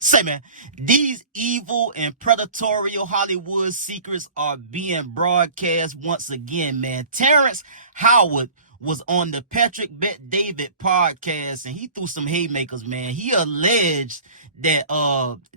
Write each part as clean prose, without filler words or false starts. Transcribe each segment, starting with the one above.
Say, man, these evil and predatory Hollywood secrets are being broadcast once again, man. Terrance Howard was on the Patrick Bet David podcast, and he threw some haymakers, man. He alleged that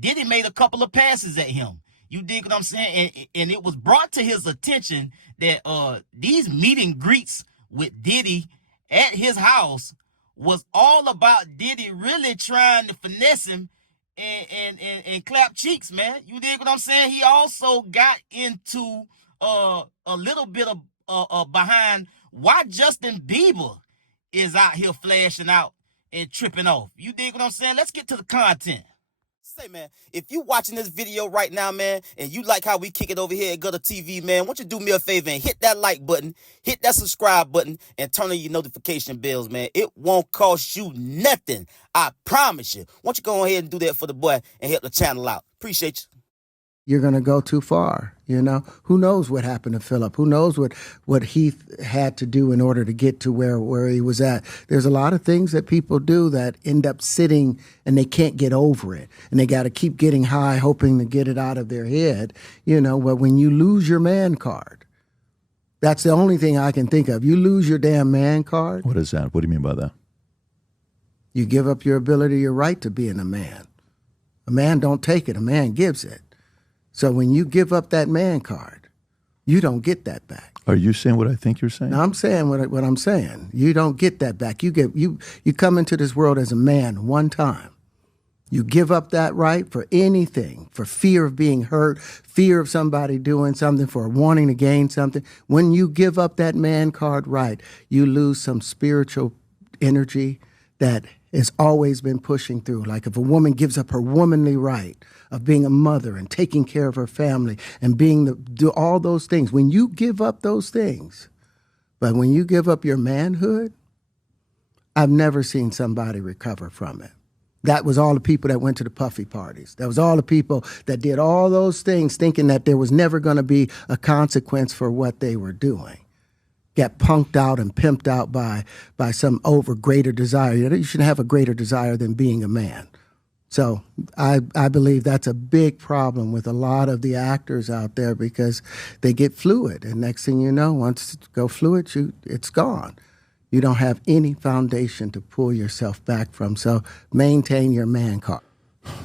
Diddy made a couple of passes at him. You dig what I'm saying? And it was brought to his attention that these meet and greets with Diddy at his house was all about Diddy really trying to finesse him and clap cheeks, man. You dig what I'm saying? He also got into a little bit of behind why Justin Bieber is out here flashing out and tripping off. You dig what I'm saying? Let's get to the content. Say, man, if you watching this video right now, man, and you like how we kick it over here at GuddaTV, man, why don't you do me a favor and hit that like button, hit that subscribe button, and turn on your notification bells, man. It won't cost you nothing. I promise you. Why don't you go ahead and do that for the boy and help the channel out? Appreciate you. You're going to go too far, you know? Who knows what happened to Philip? Who knows what Heath had to do in order to get to where he was at? There's a lot of things that people do that end up sitting and they can't get over it. And they got to keep getting high, hoping to get it out of their head, you know? But when you lose your man card, that's the only thing I can think of. You lose your damn man card. What is that? What do you mean by that? You give up your ability, your right to being a man. A man don't take it. A man gives it. So when you give up that man card, you don't get that back. Are you saying what I think you're saying? No, I'm saying what I'm saying. You don't get that back. You come into this world as a man one time. You give up that right for anything, for fear of being hurt, fear of somebody doing something, for wanting to gain something. When you give up that man card right, you lose some spiritual energy that has always been pushing through. Like if a woman gives up her womanly right of being a mother and taking care of her family and do all those things, when you give up those things, but when you give up your manhood, I've never seen somebody recover from it. That was all the people that went to the puffy parties. That was all the people that did all those things thinking that there was never going to be a consequence for what they were doing. Get punked out and pimped out by some greater desire. You shouldn't have a greater desire than being a man. So I believe that's a big problem with a lot of the actors out there because they get fluid. And next thing you know, once you go fluid, it's gone. You don't have any foundation to pull yourself back from. So maintain your man card.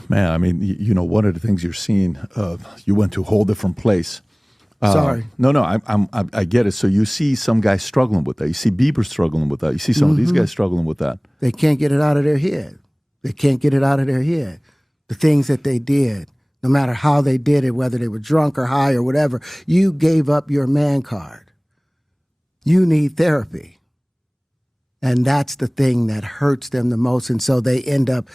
Man, I mean, you know, one of the things you're seeing, you went to a whole different place. Sorry. No, I get it. So you see some guys struggling with that. You see Bieber struggling with that. You see some of these guys struggling with that. They can't get it out of their head. They can't get it out of their head. The things that they did, no matter how they did it, whether they were drunk or high or whatever, you gave up your man card. You need therapy. And that's the thing that hurts them the most. And so they end up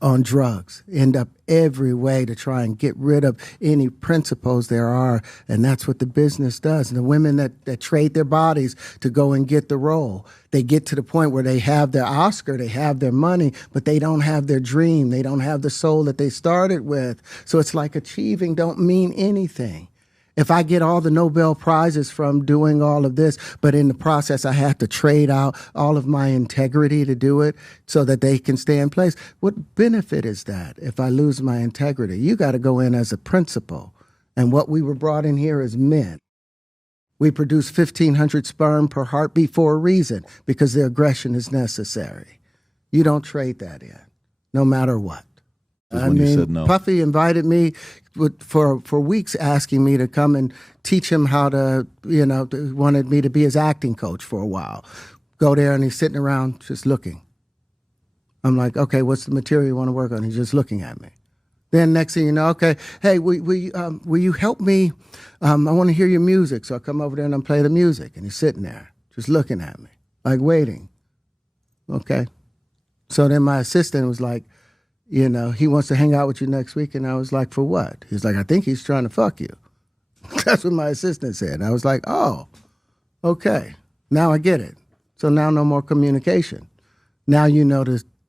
on drugs, end up every way to try and get rid of any principles there are. And that's what the business does. And the women that trade their bodies to go and get the role, they get to the point where they have their Oscar, they have their money, but they don't have their dream. They don't have the soul that they started with. So it's like achieving don't mean anything. If I get all the Nobel Prizes from doing all of this, but in the process I have to trade out all of my integrity to do it so that they can stay in place, what benefit is that if I lose my integrity? You got to go in as a principal. And what we were brought in here as men. We produce 1,500 sperm per heartbeat for a reason, because the aggression is necessary. You don't trade that in, no matter what. I mean, said no. Puffy invited me for weeks, asking me to come and teach him how to, wanted me to be his acting coach for a while. Go there and he's sitting around just looking. I'm like, okay, what's the material you want to work on? He's just looking at me. Then next thing you know, okay, hey, will you help me? I want to hear your music. So I come over there and I play the music. And he's sitting there just looking at me, like waiting. Okay. So then my assistant was like, he wants to hang out with you next week. And I was like, for what? He's like, I think he's trying to fuck you. That's what my assistant said. And I was like, oh, okay. Now I get it. So now no more communication. Now you know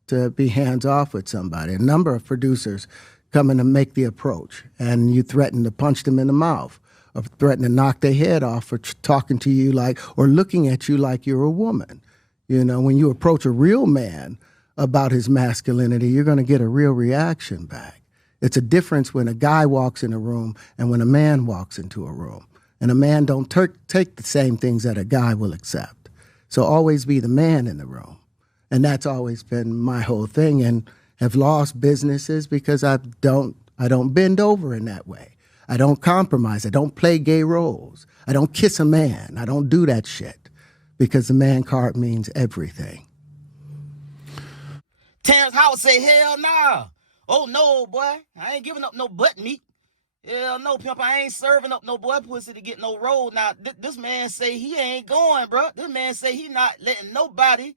to be hands off with somebody. A number of producers come in to make the approach, and you threaten to punch them in the mouth or threaten to knock their head off for talking to you or looking at you like you're a woman. When you approach a real man about his masculinity, you're going to get a real reaction back. It's a difference when a guy walks in a room and when a man walks into a room. And a man don't take the same things that a guy will accept. So always be the man in the room. And that's always been my whole thing, and have lost businesses because I don't bend over in that way. I don't compromise. I don't play gay roles. I don't kiss a man. I don't do that shit because the man card means everything. Terrance Howard say, hell nah. Oh no, boy. I ain't giving up no butt meat. Hell no, pimp. I ain't serving up no boy pussy to get no roll. Now, this man say he ain't going, bro. This man say he not letting nobody,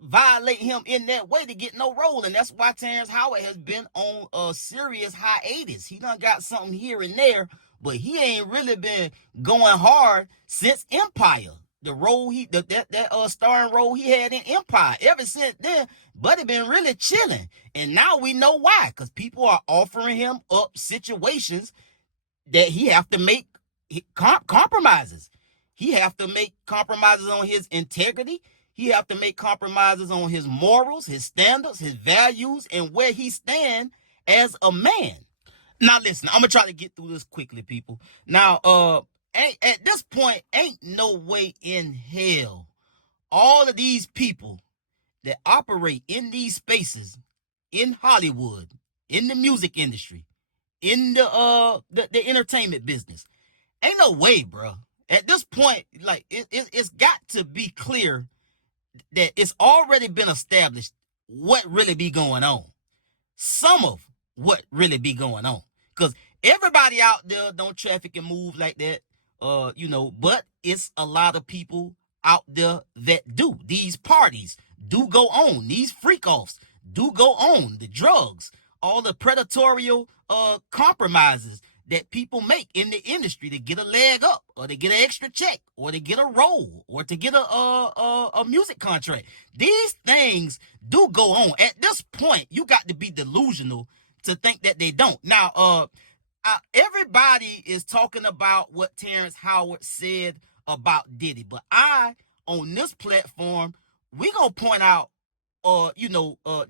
violate him in that way to get no roll. And that's why Terrance Howard has been on a serious hiatus. He done got something here and there, but he ain't really been going hard since Empire. The role that starring role he had in Empire. Ever since then, Buddy been really chilling. And now we know why. Because people are offering him up situations that he have to make compromises. He have to make compromises on his integrity. He have to make compromises on his morals, his standards, his values, and where he stand as a man. Now listen, I'm gonna try to get through this quickly, people. Now, at this point, ain't no way in hell all of these people that operate in these spaces, in Hollywood, in the music industry, in the entertainment business, ain't no way, bro. At this point, like it's got to be clear that it's already been established what really be going on. Some of what really be going on, because everybody out there don't traffic and move like that. But it's a lot of people out there that do. These parties do go on. These freak-offs do go on. The drugs, all the predatory compromises that people make in the industry to get a leg up, or to get an extra check, or to get a role, or to get a music contract. These things do go on. At this point, you got to be delusional to think that they don't. Now, everybody is talking about what Terrance Howard said about Diddy, but on this platform, we gonna point out,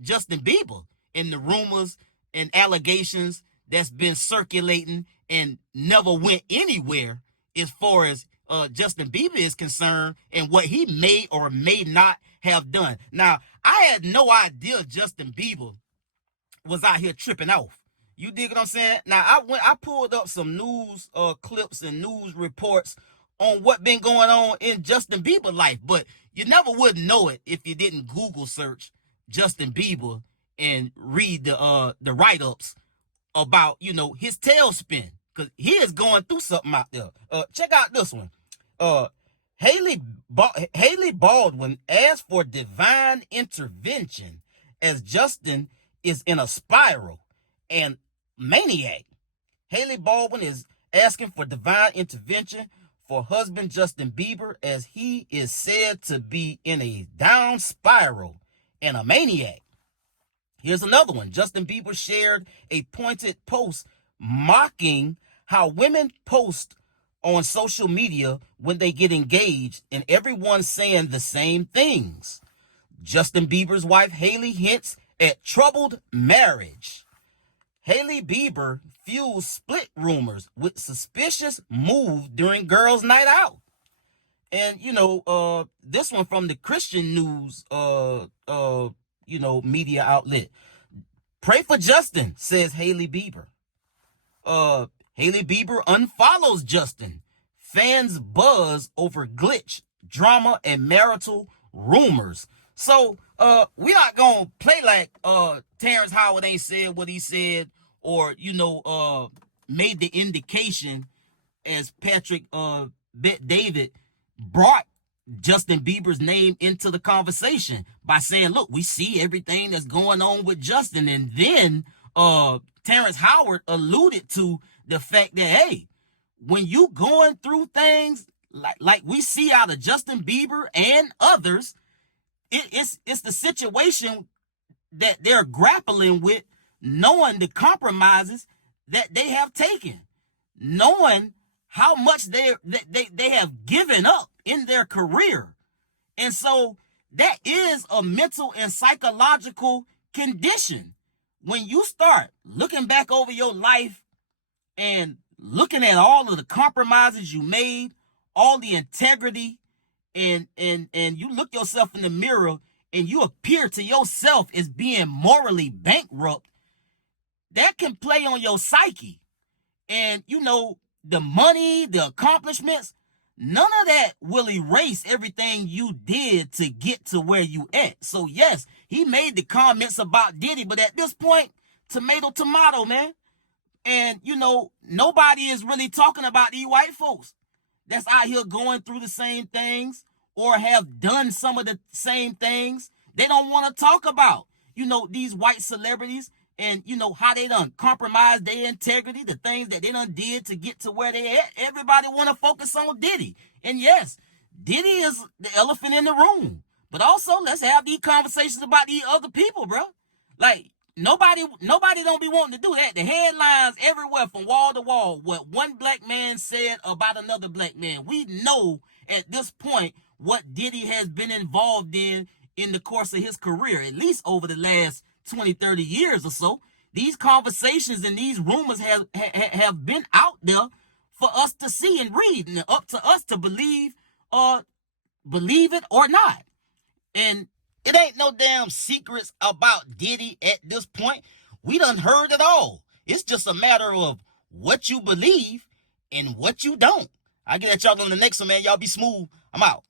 Justin Bieber and the rumors and allegations that's been circulating and never went anywhere as far as Justin Bieber is concerned, and what he may or may not have done. Now, I had no idea Justin Bieber was out here tripping off. You dig what I'm saying? Now, I pulled up some news clips and news reports on what been going on in Justin Bieber life, but you never would know it if you didn't Google search Justin Bieber and read the write-ups about, his tailspin, because he is going through something out there. Check out this one. Haley Baldwin asked for divine intervention as Justin is in a spiral and maniac. Haley Baldwin is asking for divine intervention for husband Justin Bieber, as he is said to be in a down spiral and a maniac. Here's another one. Justin Bieber shared a pointed post mocking how women post on social media when they get engaged, and everyone's saying the same things. Justin Bieber's wife Haley hints at troubled marriage. Haley Bieber fuels split rumors with suspicious move during girls' night out. And, this one from the Christian news, media outlet. Pray for Justin, says Haley Bieber. Haley Bieber unfollows Justin. Fans buzz over glitch, drama, and marital rumors. So, we not gonna play like Terrance Howard ain't said what he said, or made the indication as Patrick Bet David brought Justin Bieber's name into the conversation by saying, look, we see everything that's going on with Justin. And then Terrance Howard alluded to the fact that, hey, when you going through things like we see out of Justin Bieber and others, it's the situation that they're grappling with, knowing the compromises that they have taken, knowing how much they have given up in their career. And so that is a mental and psychological condition when you start looking back over your life and looking at all of the compromises you made, all the integrity, and you look yourself in the mirror and you appear to yourself as being morally bankrupt, that can play on your psyche. And you know, the money, the accomplishments, none of that will erase everything you did to get to where you at. So yes, he made the comments about Diddy, but at this point, tomato, man. And you know, nobody is really talking about these white folks that's out here going through the same things or have done some of the same things. They don't want to talk about, you know, these white celebrities and, you know, how they done compromised their integrity, the things that they done did to get to where they at. Everybody want to focus on Diddy. And yes, Diddy is the elephant in the room. But also, let's have these conversations about these other people, bro. Like, nobody don't be wanting to do that. The headlines everywhere from wall to wall, what one black man said about another black man. We know at this point what Diddy has been involved in the course of his career, at least over the last 20, 30 years or so. These conversations and these rumors have been out there for us to see and read, and up to us to believe it or not. And it ain't no damn secrets about Diddy at this point. We done heard it all. It's just a matter of what you believe and what you don't. I'll get at y'all on the next one, man. Y'all be smooth. I'm out.